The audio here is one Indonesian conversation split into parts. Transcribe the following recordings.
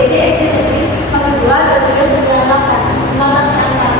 PDD SD Negeri 1, 2, 3, 9, 8 Muhammad Syahkan.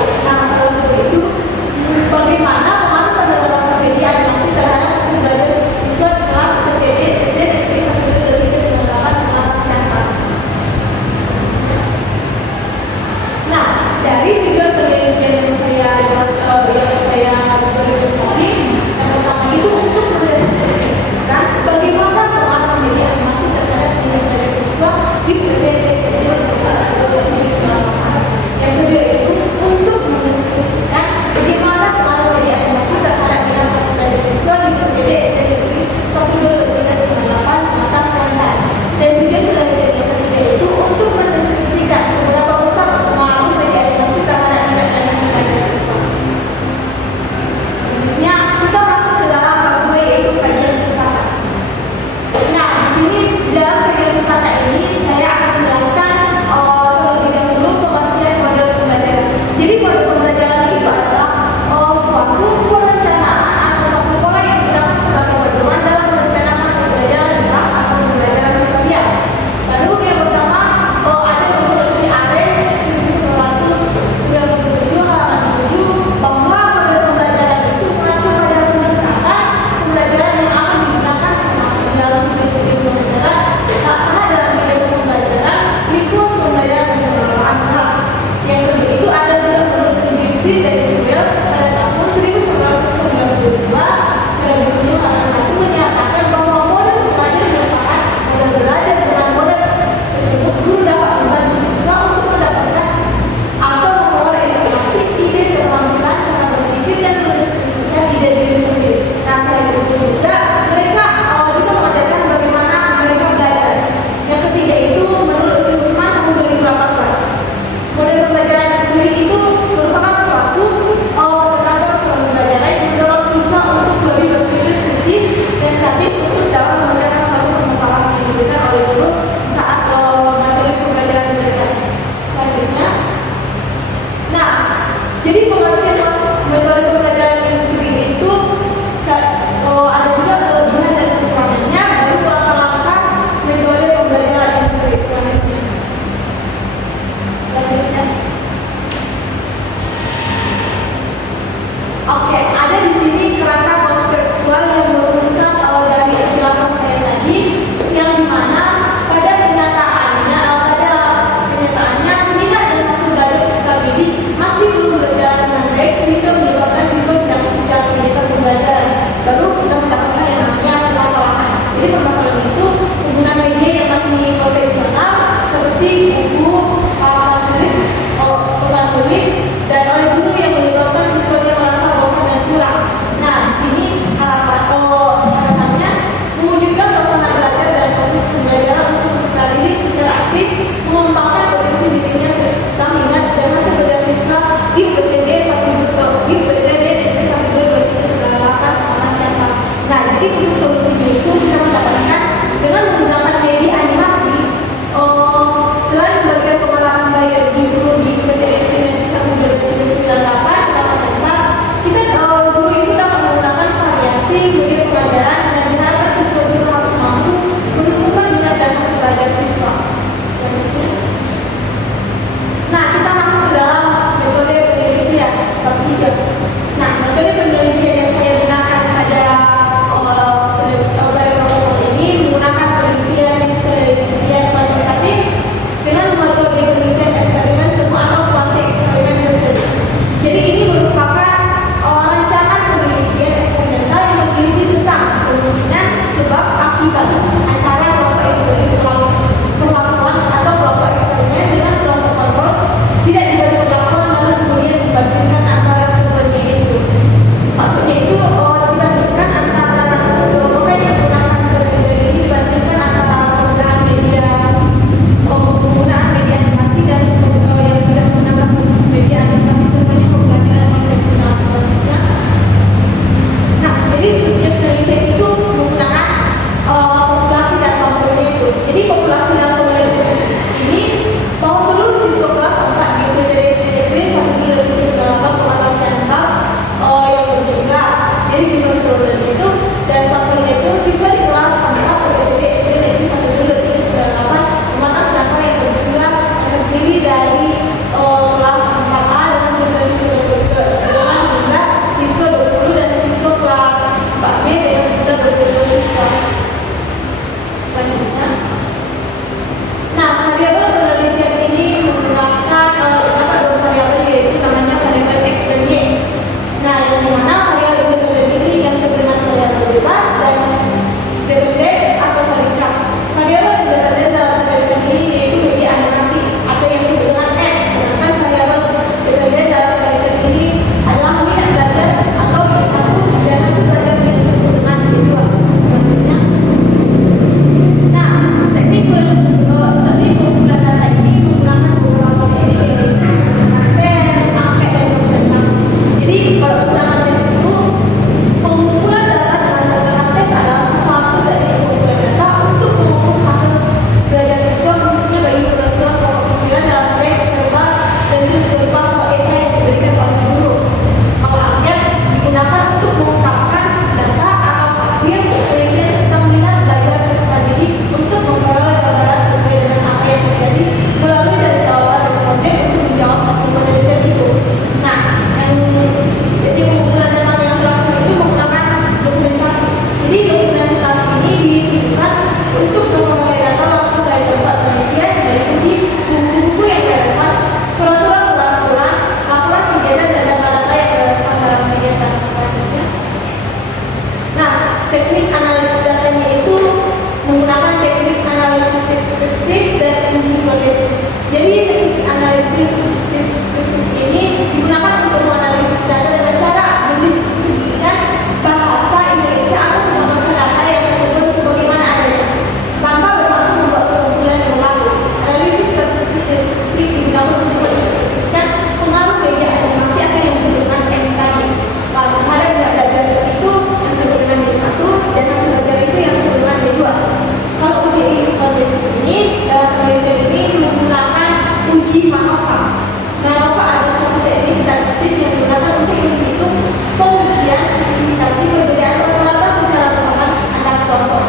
uji MANOVA. MANOVA adalah suatu teknik statistik yang digunakan untuk menghitung pengujian signifikansi perbedaan rata-rata secara bersamaan antar kelompok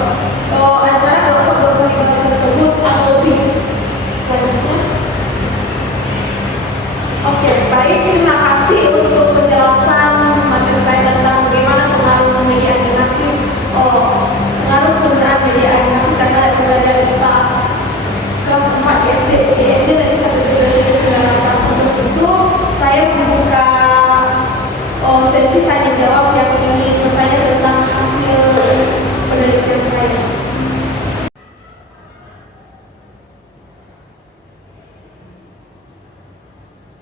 antara kelompok 2 variabel tersebut atau lebih. Selanjutnya. Oke, baik, terima kasih untuk penjelasan materi saya tentang bagaimana pengaruh media animasi, pengaruh penggunaan media animasi terhadap pembelajaran IPA kelas 4 SD dari 1 Untuk itu, saya membuka sesi tanya jawab yang ingin bertanya tentang hasil penelitian saya.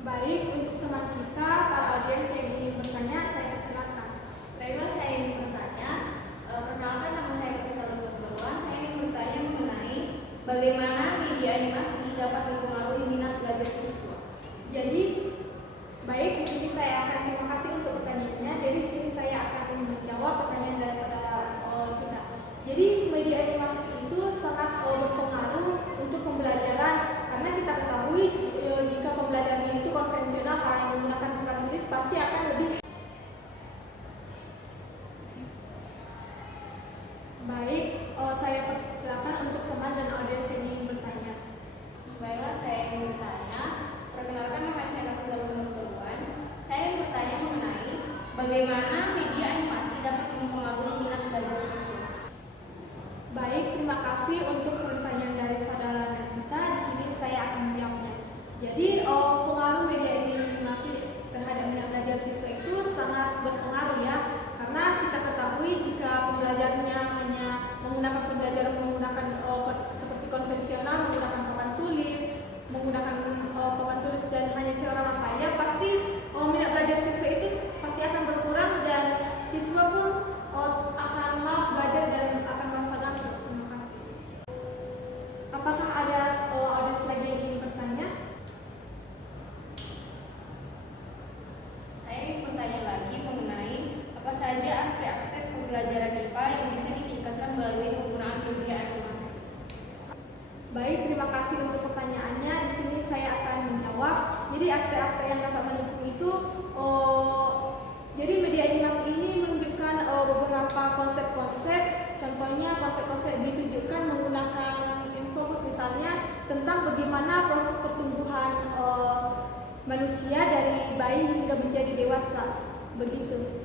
Baik, untuk teman kita, para audiens yang ingin bertanya, saya persilakan. Baiklah, saya ingin bertanya. Perkenalkan, nama saya Putri Gunturwan. Saya ingin bertanya mengenai bagaimana media animasi dapat mempengaruhi minat belajar siswa. Jadi, baik, di sini saya akan terima kasih untuk pertanyaannya. Jadi di sini saya akan menjawab pertanyaan dari saudara kita. Jadi media animasi itu sangat berpengaruh untuk pembelajaran karena kita ketahui jika pembelajaran itu konvensional hanya menggunakan papan tulis pasti akan lebih baik. Saya persilakan untuk teman dan audiens yang ingin bertanya. Baiklah, saya ingin bertanya. Perkenalkan, nama saya Putri Gunturwan. Saya ingin bertanya mengenai bagaimana media animasi dapat mempengaruhi minat belajar siswa. Baik, terima kasih untuk pertanyaan dari saudara Navita. Di sini saya akan menjawabnya. Jadi, pengaruh media animasi terhadap minat belajar siswa itu sangat berpengaruh ya, karena kita ketahui jika pembelajarannya hanya menggunakan seperti konvensional, menggunakan papan tulis, dan hanya ceramah saya, pasti minat belajar siswa itu pasti akan berkurang dan siswa pun akan malas belajar dan akan merasa ngantuk. Terima kasih. Apakah ada audiens lagi yang ingin bertanya? Saya ingin bertanya lagi mengenai apa saja aspek-aspek pembelajaran IPA yang bisa ditingkatkan melalui penggunaan media animasi. Baik, terima kasih untuk pertanyaannya. Di sini saya akan menjawab. Jadi aspek-aspek yang dapat mendukung itu, jadi media animasi ini menunjukkan beberapa konsep-konsep. Contohnya konsep-konsep ditunjukkan menggunakan infografis, misalnya tentang bagaimana proses pertumbuhan manusia dari bayi hingga menjadi dewasa. Begitu.